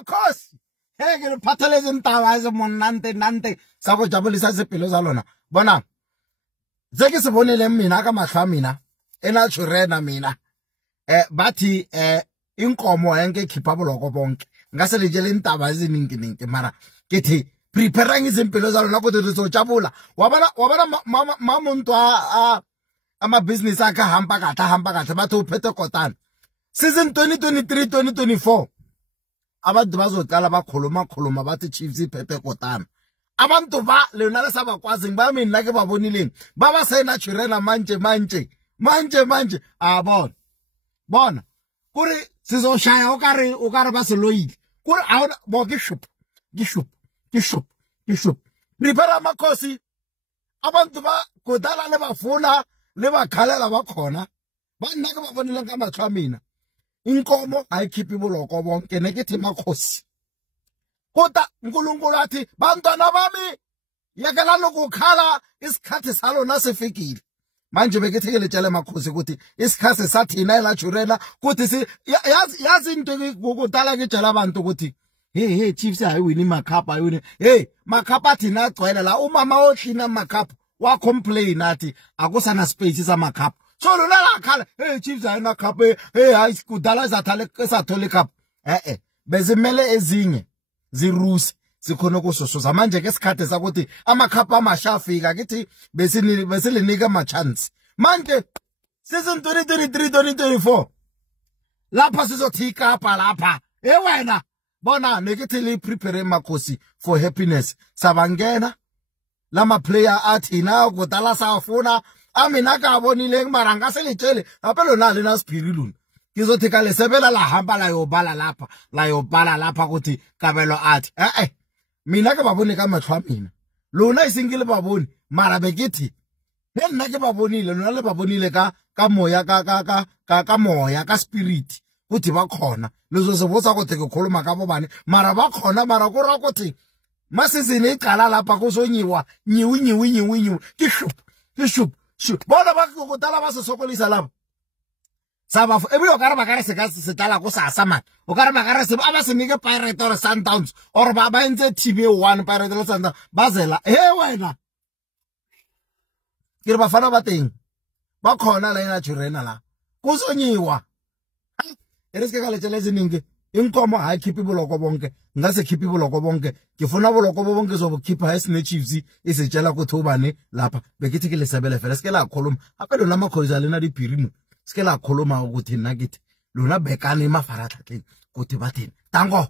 makhosi ke le phathaletse ntaba se monante nante sa go jabulisa sepelo sa lona bona ze ke se bonele mina ka mahlo a mina ena Naturena mina bathi inkomo yonke khipha boloko bonke ngase le jele ntaba eziningi mara kethi preparing izimpilo za lona ukuthi sizojabula wabona mamuntu ama business akhe hamba kahle bathi uphethe kotana season 2023-2024 abantu bazoqala bakhuluma bathi Chiefs iphethe kotana abantu ba lena lesabakwazi ba mina ke babonileng baba sa Naturena manje bona kuri sizoshaya okare baseloile kuri awona boke shup prepare amakhosi abantu ba kodala le bafuna le bakhalela bakhona banna ke babonile ka mathwa mina inkomo ayikhiphi boloko bonke nekethi makhosi kodwa uNkulunkulu athi bantwana bami yakela lokukhala isikhathi salona sifikile manje bekethekele tshela makhosi ukuthi isikhathi sathina eNaturena ukuthi yazi into ukudala ngitshela abantu ukuthi hey Chiefs ayiwini makhapa ayiwini hey makhapa thina agcwele la umama ohlina makhapa wa complain athi akusana space samakhapa so lona la khala hey Chiefs ayina cup hey hayi kudala zathale esathole cup bezimele ezinye zirusi sikhona ukusosoza manje ke isikhathi sakuthi amakhapa amasha afika kithi besilinika ama chance manje season 2023-2024 lapha sizothika apha lapha wena bona nekithi li prepare makhosi for happiness sabangena lama player athi na kudala safuna amina ka bonile mara ngaselitshele apelo nalo nasiphiri luna kizothika lesebela la hamba la yobala lapha ukuthi kabelo athi mina ke babone ka mathwa mina lona isingile baboni mara bekithi nna ke babonile lona le babonile ka moya ka moya ka spirit uthi bakhona lezo sebotsa go theke khuluma ka bobane mara bakhona mara go ra go thi masizini iqala lapha kuzonyiwa nyiwi kishup bona ba go tala ba se sokolisa lapha sabafu ebuyo ka re ba ka re se ka se tala go sa man o ka re ba ka re se ba se nike Pirate or Sundowns or ba ntse TV1 Pirate or Sundowns bazela wena ke re ba fana ba teng ba khona la Naturena la kuzonyiwa ereske ka letshele ziningi inkomo ha khiphi boloko bonke ngase khiphi boloko bonke ke funa boloko bonke zo bokhipha esine Chiefs isetshela kuthi ubane lapha bekithi ke lesebele fela sike la khuluma ape lona makhoza lena diphirimo sike la khuluma ukuthi nna kithi lona bekane mafarathatleng kuthi bathini tango